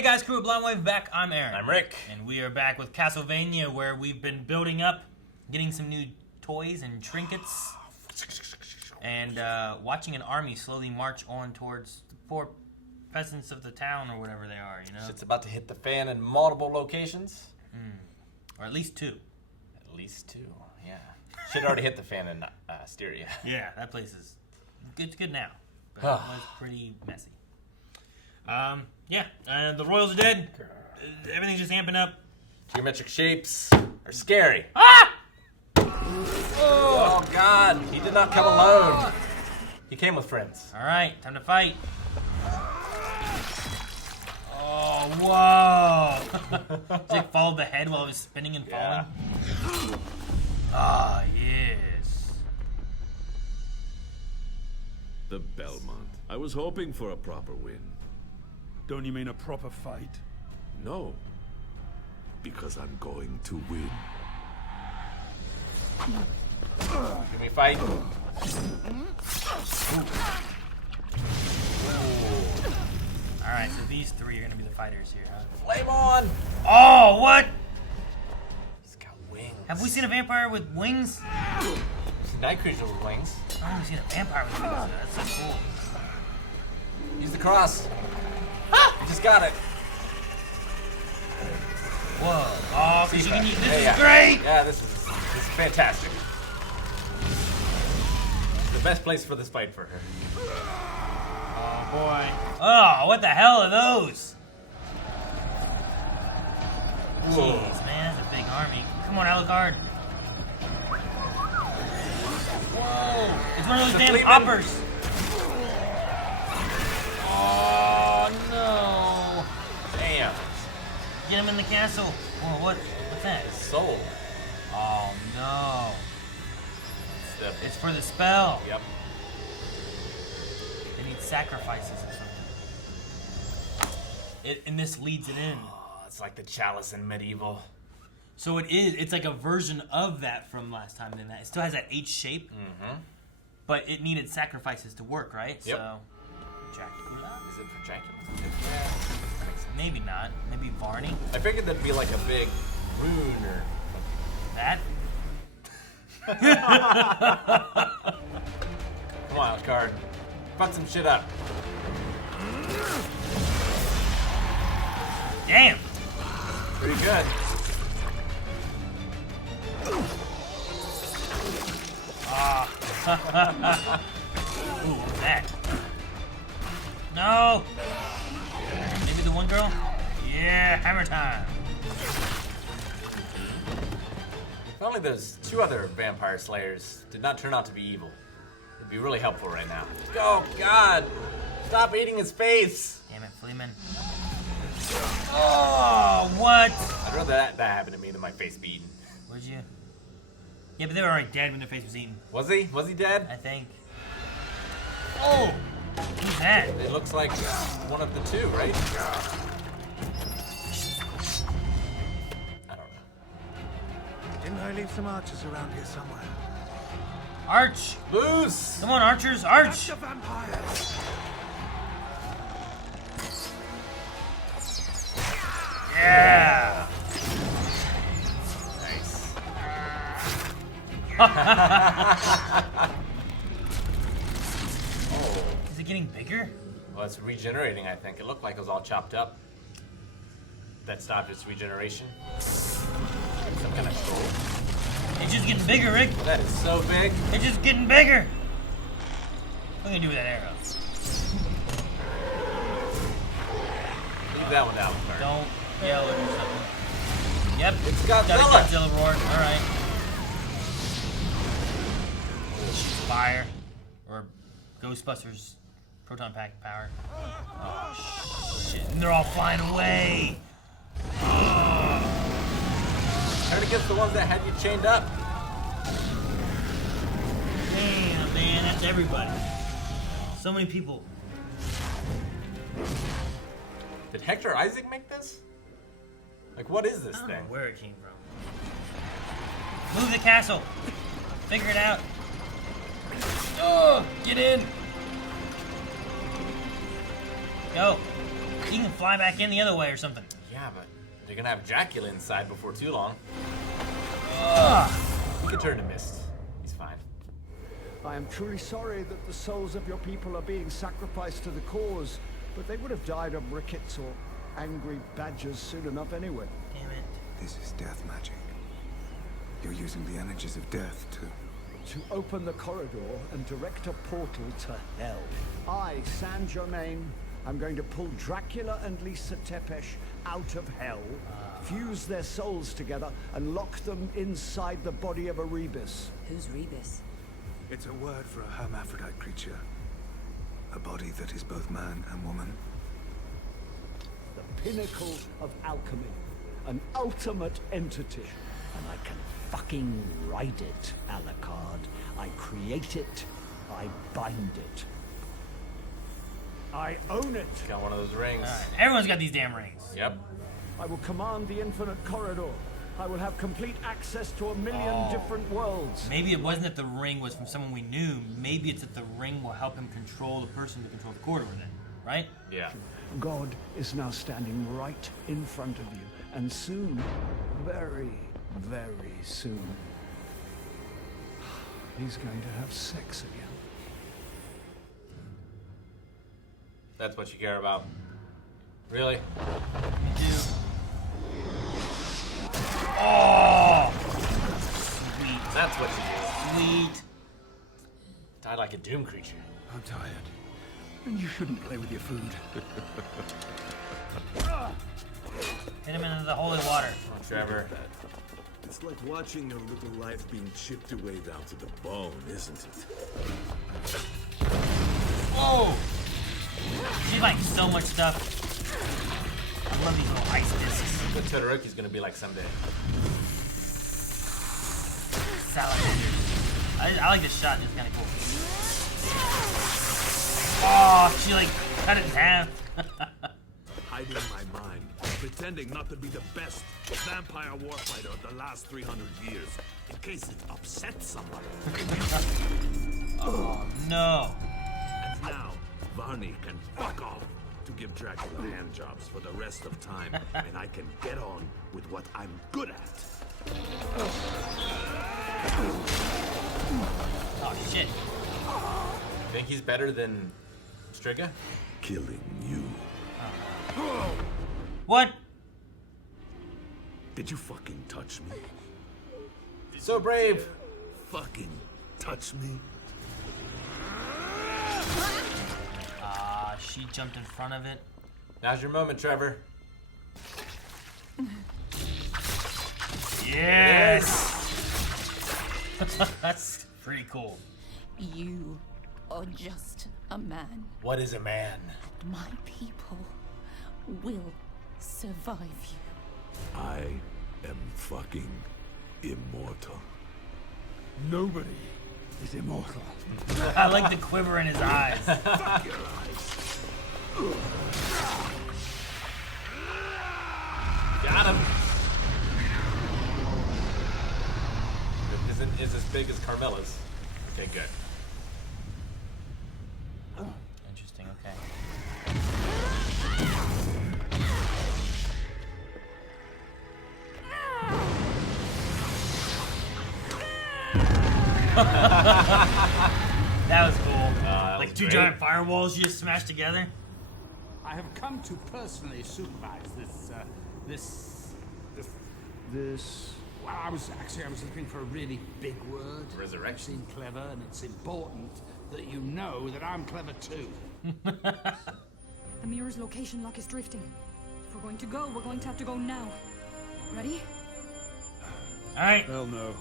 Hey guys, crew of Blind Wave back. I'm Aaron. I'm Rick. And we are back with Castlevania, where we've been building up, getting some new toys and trinkets, and watching an army slowly march on towards the poor peasants of the town, or whatever they are, you know? Shit's about to hit the fan in multiple locations. Or at least two. At least two, yeah. Shit already hit the fan in Styria. Yeah, that place is... It's good now, but it was pretty messy. Yeah, the Royals are dead. Everything's just amping up. Geometric shapes are scary. Ah! Oh, God. He did not come alone. He came with friends. All right, time to fight. Oh, whoa. It's like followed the head while it was spinning and falling. Ah, yes. The Belmont. I was hoping for a proper win. Don't you mean a proper fight? No. Because I'm going to win. Can we fight? Alright, so these three are gonna be the fighters here, huh? Flame on! Oh, what? He's got wings. Have we seen a vampire with wings? Night creature with wings. I haven't seen a vampire with wings. That's so cool. Use the cross. Ah! You just got it. Whoa. Oh, so you can use, this is great! Yeah, this is fantastic. The best place for this fight for her. Oh, boy. Oh, what the hell are those? Whoa. Jeez, man, that's a big army. Come on, Alucard. Whoa. It's one of those damn hoppers. Oh, no. Damn. Get him in the castle. Whoa, what's that? His soul. Oh, no. It's for the spell. Yep. They need sacrifices or something. And this leads it in. Oh, it's like the chalice in medieval. So it's like a version of that from last time. Then that it still has that H shape, but it needed sacrifices to work, right? Yep. So, Dracula? Is it for Dracula? Maybe not. Maybe Varney. I figured that'd be like a big rune or... That? Come on, Alucard. Fuck some shit up. Damn! Pretty good. Ooh, what's that? No! Maybe the one girl? Yeah, hammer time! If only those two other vampire slayers did not turn out to be evil. It'd be really helpful right now. Oh, God! Stop eating his face! Damn it, Fleeman. Oh, what? I'd rather that happen to me than my face be eaten. Would you? Yeah, but they were already dead when their face was eaten. Was he? Was he dead? I think. Oh! Who's that? It looks like one of the two, right? I don't know. Didn't I leave some archers around here somewhere? Arch! Loose! Come on, archers, arch! The vampires! Yeah! Nice. Oh. Is it getting bigger? Well, it's regenerating, I think. It looked like it was all chopped up. That stopped its regeneration. Some kind of scroll. It's just getting bigger, Rick. That is so big. It's just getting bigger. What are you gonna do with that arrow? Leave that one down, Clark. Don't yell or do something. Yep. It's Got a Godzilla. Godzilla roar. Alright. Fire. Or Ghostbusters proton pack power. Oh, shit. And they're all flying away. Turn against the ones that had you chained up. Damn, man. That's everybody. So many people. Did Hector Isaac make this? Like, what is this I don't thing? know where it came from. Move the castle. Figure it out. Oh, get in. Go. He can fly back in the other way or something. Yeah, but they're gonna have Dracula inside before too long. Ugh. He can turn to mist. He's fine. I am truly sorry that the souls of your people are being sacrificed to the cause, but they would have died of rickets or angry badgers soon enough anyway. Damn it. This is death magic. You're using the energies of death To open the corridor and direct a portal to hell. I, San Germain, am going to pull Dracula and Lisa Tepesh out of hell, fuse their souls together, and lock them inside the body of Erebus. Who's Rebus? It's a word for a hermaphrodite creature. A body that is both man and woman. The pinnacle of alchemy. An ultimate entity. And I can fucking ride it, Alucard. I create it. I bind it. I own it. Got one of those rings. Alright, everyone's got these damn rings. Yep. I will command the infinite corridor. I will have complete access to 1,000,000 different worlds. Maybe it wasn't that the ring was from someone we knew. Maybe it's that the ring will help him control the person to control the corridor then, right? Yeah. God is now standing right in front of you. And soon, very, very soon, he's going to have sex again. That's what you care about. Really? We do. Oh! Sweet. That's what you Sweet. do. Die like a Doom creature. I'm tired. And you shouldn't play with your food. Hit him into the holy water. Oh, Trevor. It's like watching your little life being chipped away down to the bone, isn't it? Whoa! She's like so much stuff. I love these little ice discs. What Todoroki's gonna be like someday. Salad. I like this shot. It's kind of cool. Oh, she like cut it in half. Hiding my mind, pretending not to be the best vampire warfighter of the last 300 years, in case it upsets someone. Oh no. And now, Varney can fuck off to give Dracula hand jobs for the rest of time, and I can get on with what I'm good at. Oh shit. Think he's better than Striga? Killing you. What? Did you fucking touch me? So brave. Fucking touch me? Ah, she jumped in front of it. Now's your moment, Trevor. Yes. That's pretty cool. You are just a man. What is a man? My people will survive you. I am fucking immortal. Nobody is immortal. I like the quiver in his eyes. Fuck your eyes. Got him. Is as big as Carmela's. Okay, good. Interesting, okay. That was cool. That Like was two great. giant firewalls you just smashed together. I have come to personally supervise This... Well, I was looking for a really big word. Resurrection. You seem clever, and it's important that you know that I'm clever too. The mirror's location lock is drifting. If we're going to go, we're going to have to go now. Ready? Alright. Hell no.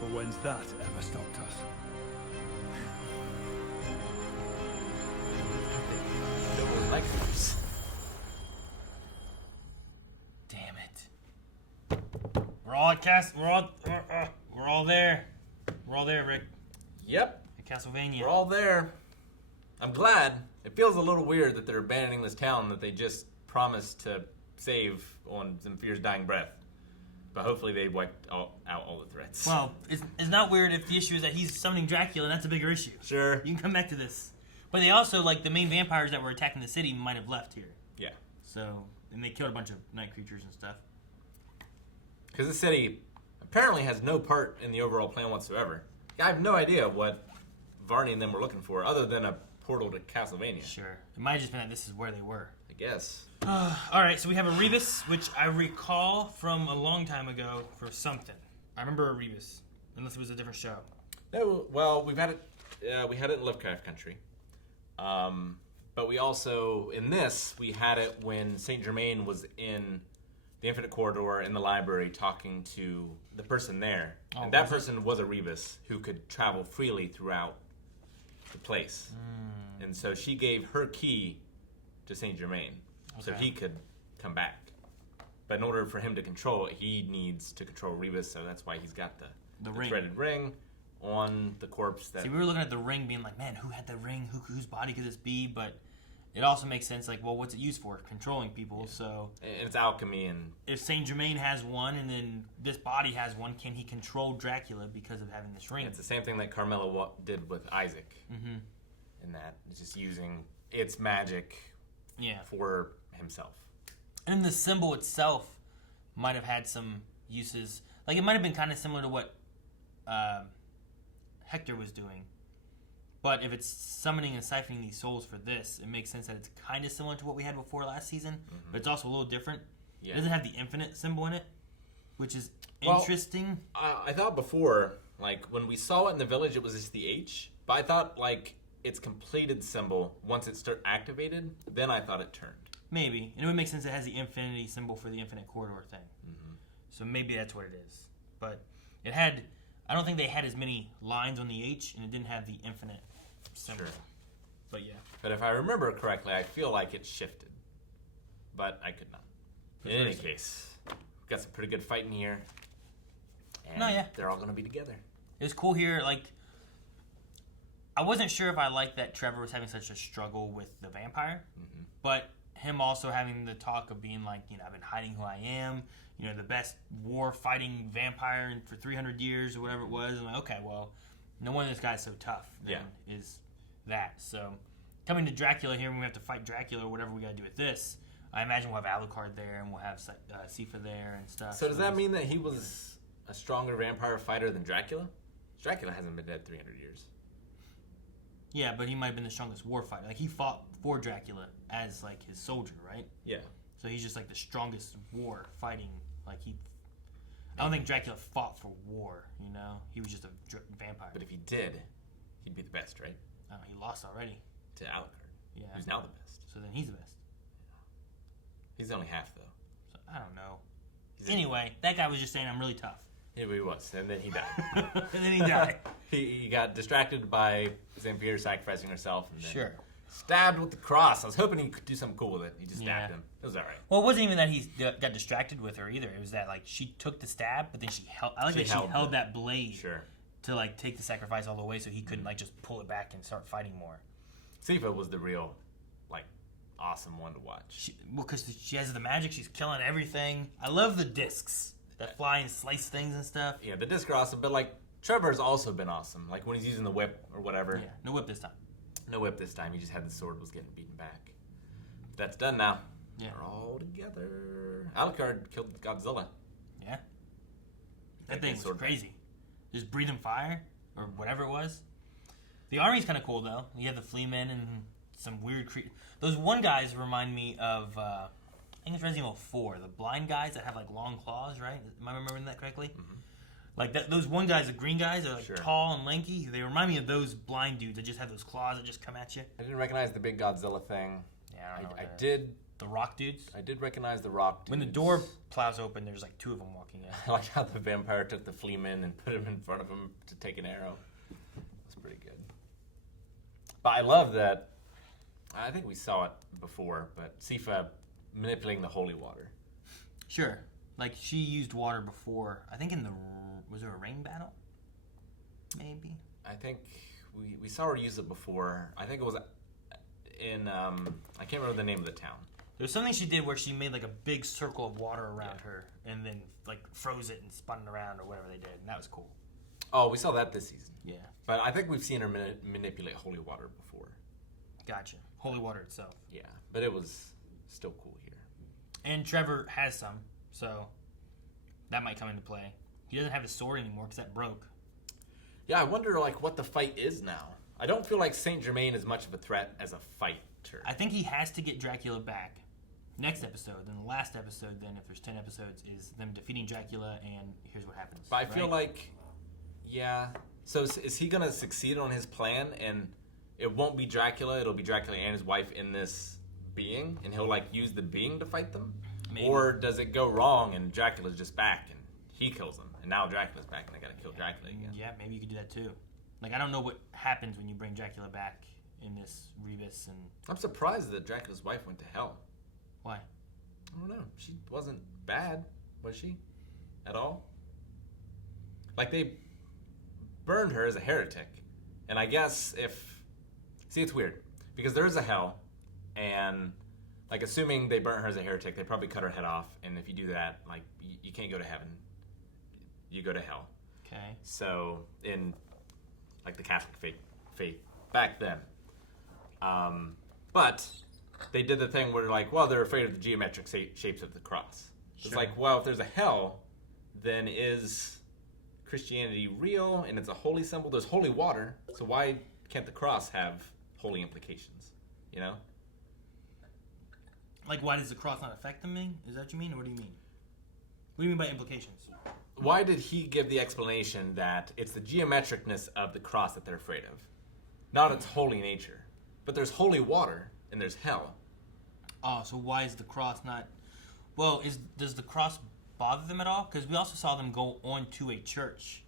But when's that ever stopped us? Like this. Damn it. We're all at we're all there. We're all there, Rick. Yep, At Castlevania. we're all there. I'm glad. It feels a little weird that they're abandoning this town that they just promised to save on Zemfir's dying breath. But hopefully they wiped out all the threats. Well, it's not weird if the issue is that he's summoning Dracula, and that's a bigger issue. Sure. You can come back to this. But they also, like, the main vampires that were attacking the city might have left here. Yeah. So, and they killed a bunch of night creatures and stuff. Because the city apparently has no part in the overall plan whatsoever. I have no idea what Varney and them were looking for, other than a portal to Castlevania. Sure. It might have just been that this is where they were. I guess. Alright, so we have a Rebus, which I recall from a long time ago for something. I remember a Rebus, unless it was a different show. No, well, we've had it. We had it in Lovecraft Country. But we also, in this, we had it when Saint Germain was in the Infinite Corridor in the library talking to the person there. Oh, and that person was a Rebus who could travel freely throughout the place. And so she gave her key to Saint Germain so he could come back. But in order for him to control it, he needs to control Rebus, so that's why he's got the ring. threaded ring on the corpse. That See, we were looking at the ring being like, man, who had the ring? Whose body could this be? But it also makes sense, like, well, what's it used for? Controlling people, so... And it's alchemy and... If Saint Germain has one, and then this body has one, can he control Dracula because of having this ring? Yeah, it's the same thing that Carmela did with Isaac. Mm-hmm. In that, it's just using its magic for himself. And the symbol itself might have had some uses. Like, it might have been kind of similar to what Hector was doing. But if it's summoning and siphoning these souls for this, it makes sense that it's kind of similar to what we had before last season, but it's also a little different. Yeah. It doesn't have the infinite symbol in it, which is interesting. I thought before, like, when we saw it in the village, it was just the H. But I thought, like, its completed symbol, once it started activated, then I thought it turned. Maybe. And it would make sense it has the infinity symbol for the infinite corridor thing. So maybe that's what it is. But it had... I don't think they had as many lines on the H, and it didn't have the infinite symbol. Sure. But yeah. But if I remember correctly, I feel like it shifted. But I could not. In any case, we've got some pretty good fighting here. And they're all going to be together. It was cool here, like... I wasn't sure if I liked that Trevor was having such a struggle with the vampire, but him also having the talk of being like, you know, I've been hiding who I am, you know, the best war-fighting vampire for 300 years or whatever it was. I'm like, okay, well, no wonder this guy's so tough. Then is that. So coming to Dracula here, when we have to fight Dracula or whatever we got to do with this, I imagine we'll have Alucard there and we'll have Sifa there and stuff. So does that mean that he was a stronger vampire fighter than Dracula? Dracula hasn't been dead 300 years. Yeah, but he might have been the strongest war fighter. Like, he fought for Dracula as, like, his soldier, right? Yeah. So he's just, like, the strongest war fighting. Like, I don't think Dracula fought for war, you know? He was just a vampire. But if he did, he'd be the best, right? Oh, he lost already. To Alucard. Yeah. Who's now the best. So then he's the best. He's only half, though. So, I don't know. Anyway, that guy was just saying I'm really tough. Yeah, he was, and then he died. And then he died. He got distracted by Zamfir sacrificing herself, and then sure. Stabbed with the cross. I was hoping he could do something cool with it. He just stabbed him. It was all right. Well, it wasn't even that he got distracted with her either. It was that, like, she took the stab, but then she held. I like that she held that blade to, like, take the sacrifice all the way, so he couldn't like just pull it back and start fighting more. Sifa was the real, like, awesome one to watch. Because she has the magic. She's killing everything. I love the discs that fly and slice things and stuff. Yeah, the discs are awesome, but, like, Trevor's also been awesome. Like, when he's using the whip or whatever. Yeah, no whip this time. No whip this time. He just had the sword, was getting beaten back. But that's done now. Yeah. They're all together. Alucard killed Godzilla. Yeah. That thing was crazy. Just breathing fire, or whatever it was. The army's kind of cool, though. You have the Fleamen and some weird creatures. Those one guys remind me of... I think it's Resident Evil 4, the blind guys that have, like, long claws, right? Am I remembering that correctly? Mm-hmm. Like, those one guys, the green guys, are, like, tall and lanky. They remind me of those blind dudes that just have those claws that just come at you. I didn't recognize the big Godzilla thing. Yeah, I don't know. I did... The rock dudes? I did recognize the rock dudes. When the door plows open, there's, like, two of them walking in. I like how the vampire took the Fleaman and put him in front of him to take an arrow. That's pretty good. But I love that... I think we saw it before, but Sifa manipulating the holy water. Sure. Like, she used water before. I think in the... Was there a rain battle? Maybe? I think we saw her use it before. I think it was in... I can't remember the name of the town. There was something she did where she made, like, a big circle of water around her and then, like, froze it and spun it around or whatever they did. And that was cool. Oh, we saw that this season. Yeah. But I think we've seen her manipulate holy water before. Gotcha. Holy water itself. Yeah, but it was still cool here. And Trevor has some, so that might come into play. He doesn't have his sword anymore because that broke. Yeah, I wonder like what the fight is now. I don't feel like Saint Germain is much of a threat as a fighter. I think he has to get Dracula back. Next episode, then the last episode, then if there's 10 episodes, is them defeating Dracula, and here's what happens. But I feel like, yeah. So is he gonna succeed on his plan, and it won't be Dracula? It'll be Dracula and his wife in this being, and he'll like use the being to fight them. Maybe. Or does it go wrong and Dracula's just back and he kills them, and now Dracula's back and they gotta kill Dracula again? Yeah, maybe you could do that too. Like I don't know what happens when you bring Dracula back in this Rebus and. I'm surprised that Dracula's wife went to hell. Why? I don't know. She wasn't bad, was she? At all? Like, they burned her as a heretic. And I guess if... See, it's weird. Because there is a hell, and, like, assuming they burnt her as a heretic, they probably cut her head off. And if you do that, like, you can't go to heaven. You go to hell. Okay. So, in, like, the Catholic faith back then. But... they did the thing where, like, well, they're afraid of the geometric shapes of the cross. It's like, well, if there's a hell, then is Christianity real? And it's a holy symbol. There's holy water, so why can't the cross have holy implications? You know? Like, why does the cross not affect them? Is that what you mean, or what do you mean? What do you mean by implications? Why did he give the explanation that it's the geometricness of the cross that they're afraid of, not its holy nature? But there's holy water. And there's hell. Oh, so why is the cross not... Well, does the cross bother them at all? Because we also saw them go on to a church.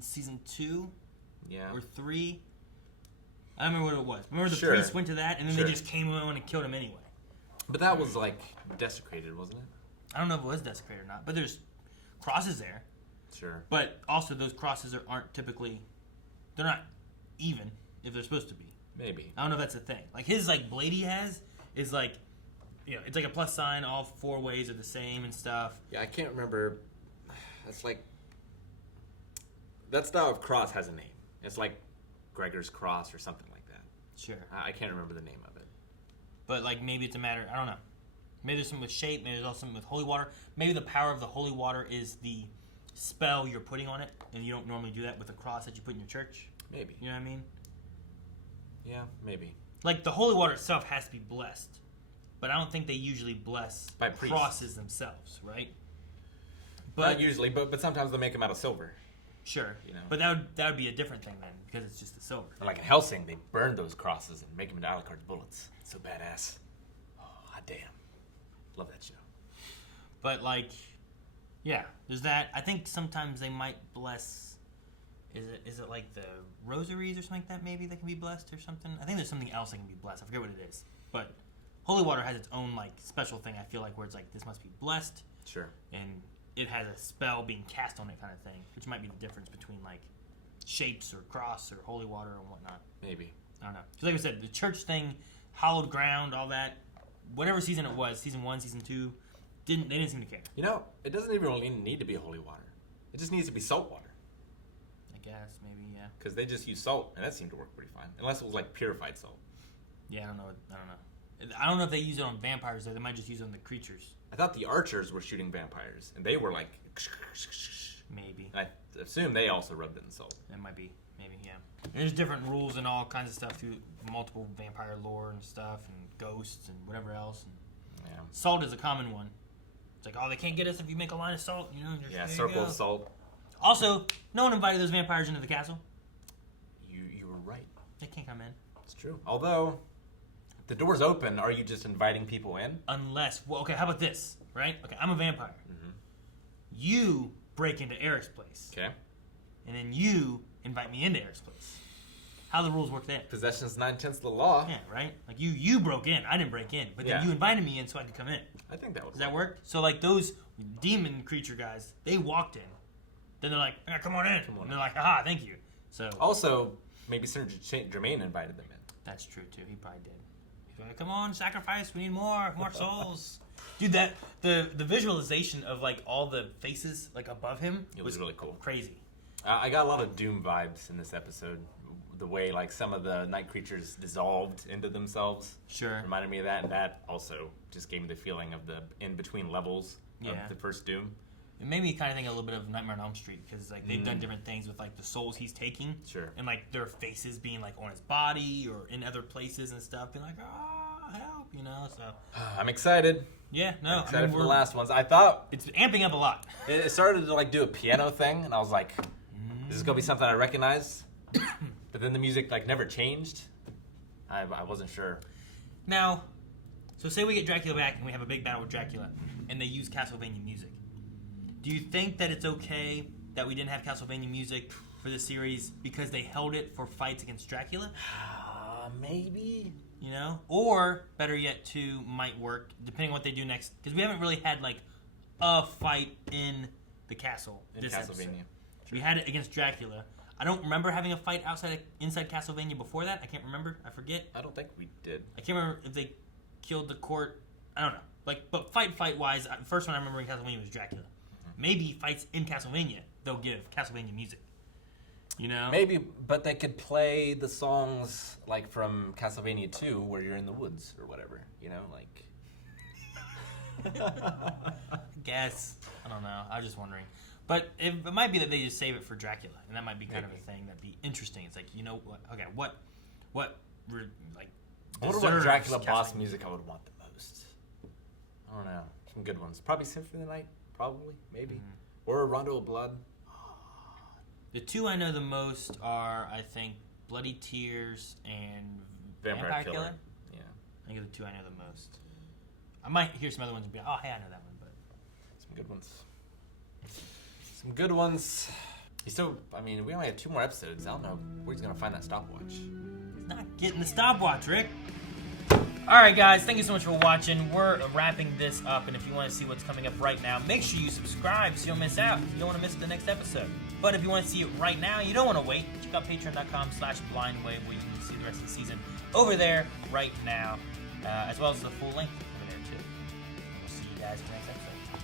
Season 2? Yeah. Or 3? I don't remember what it was. Remember the Sure. priest went to that, and then they just came on and killed him anyway. But that was, like, desecrated, wasn't it? I don't know if it was desecrated or not, but there's crosses there. Sure. But also those crosses aren't typically... They're not even, if they're supposed to be. Maybe. I don't know if that's a thing. Like his like blade he has is like, you know, it's like a plus sign. All 4 ways are the same and stuff. Yeah, I can't remember. That's like that style of cross has a name. It's like Gregor's cross or something like that. Sure. I can't remember the name of it. But like maybe it's a matter. I don't know. Maybe there's something with shape. Maybe there's also something with holy water. Maybe the power of the holy water is the spell you're putting on it, and you don't normally do that with a cross that you put in your church. Maybe. You know what I mean? Yeah, maybe. Like, the holy water itself has to be blessed. But I don't think they usually bless by priests. Crosses themselves, right? But not usually, but sometimes they make them out of silver. Sure. You know? But that would be a different thing then, because it's just the silver. And like in Helsing, they burn those crosses and make them into Alucard's bullets. It's so badass. Oh, hot damn. Love that show. But, like, yeah, there's that. I think sometimes they might bless... Is it like the rosaries or something like that maybe that can be blessed or something? I think there's something else that can be blessed. I forget what it is. But holy water has its own like special thing, I feel like, where it's like this must be blessed. Sure. And it has a spell being cast on it kind of thing, which might be the difference between like shapes or cross or holy water or whatnot. Maybe. I don't know. Because like I said, the church thing, hallowed ground, all that, whatever season it was, season 1, season 2, they didn't seem to care. You know, it doesn't even really need to be holy water. It just needs to be salt water. Guess maybe, yeah. Because they just use salt, and that seemed to work pretty fine. Unless it was like purified salt. Yeah, I don't know. I don't know if they use it on vampires though. They might just use it on the creatures. I thought the archers were shooting vampires, and they were like. Maybe. And I assume they also rubbed it in salt. That might be. Maybe, yeah. And there's different rules and all kinds of stuff through multiple vampire lore and stuff, and ghosts and whatever else. And yeah. Salt is a common one. It's like, oh, they can't get us if you make a line of salt, you know. Just, yeah, circle of salt. Also, no one invited those vampires into the castle. You were right. They can't come in. It's true. Although, the door's open, are you just inviting people in? Unless, well, okay, how about this, right? Okay, I'm a vampire. Mm-hmm. You break into Eric's place. Okay. And then you invite me into Eric's place. How the rules work there? Possession's 9/10 of the law. Yeah, right? Like, you broke in. I didn't break in. But then you invited me in so I could come in. I think that would Does that work? So, like, those demon creature guys, they walked in. Then they're like, come on in. And they're like, aha, thank you. So also, maybe Saint Germain invited them in. That's true, too. He probably did. He's like, come on, sacrifice. We need more souls. Dude, that the visualization of, like, all the faces, like, above him was really cool. Crazy. I got a lot of Doom vibes in this episode. the way like some of the night creatures dissolved into themselves. Sure. Reminded me of that, and that also just gave me the feeling of the in between levels of the first Doom. It made me kind of think a little bit of Nightmare on Elm Street because like they've done different things with like the souls he's taking, and like their faces being like on his body or in other places and stuff, being like, help, you know. So I'm excited. Yeah, no, I'm excited for the last ones. I thought it's amping up a lot. It started to like do a piano thing, and I was like, "This is gonna be something I recognize." But then the music like never changed. I wasn't sure. Now, so say we get Dracula back and we have a big battle with Dracula, and they use Castlevania music. Do you think that it's okay that we didn't have Castlevania music for the series because they held it for fights against Dracula? Maybe. You know? Or, better yet, 2 might work, depending on what they do next. Because we haven't really had, like, a fight in the castle this Castlevania. episode. We had it against Dracula. I don't remember having a fight inside Castlevania before that. I can't remember. I forget. I don't think we did. I can't remember if they killed the court. I don't know. Like, but fight-wise, first one I remember in Castlevania was Dracula. Maybe fights in Castlevania, they'll give Castlevania music. You know? Maybe, but they could play the songs like from Castlevania 2 where you're in the woods or whatever, you know, like. I guess. I don't know. I was just wondering. But it might be that they just save it for Dracula, and that might be kind of a thing that'd be interesting. It's like, you know what? Okay, what like. I wonder what Dracula boss music I would want the most. I don't know. Some good ones. Probably Symphony of the Night. Probably, maybe. Or Rondo of Blood. The 2 I know the most are, I think, Bloody Tears and Vampire Killer. Yeah. I think are the 2 I know the most. I might hear some other ones and be like, oh, hey, I know that one. But some good ones. Some good ones. He's still, I mean, we only have 2 more episodes. I don't know where he's going to find that stopwatch. He's not getting the stopwatch, Rick. Alright guys, thank you so much for watching. We're wrapping this up, and if you want to see what's coming up right now, make sure you subscribe so you don't miss out. You don't want to miss the next episode. But if you want to see it right now, you don't want to wait, check out patreon.com/blindwave where you can see the rest of the season over there right now, as well as the full length over there too. We'll see you guys in the next episode.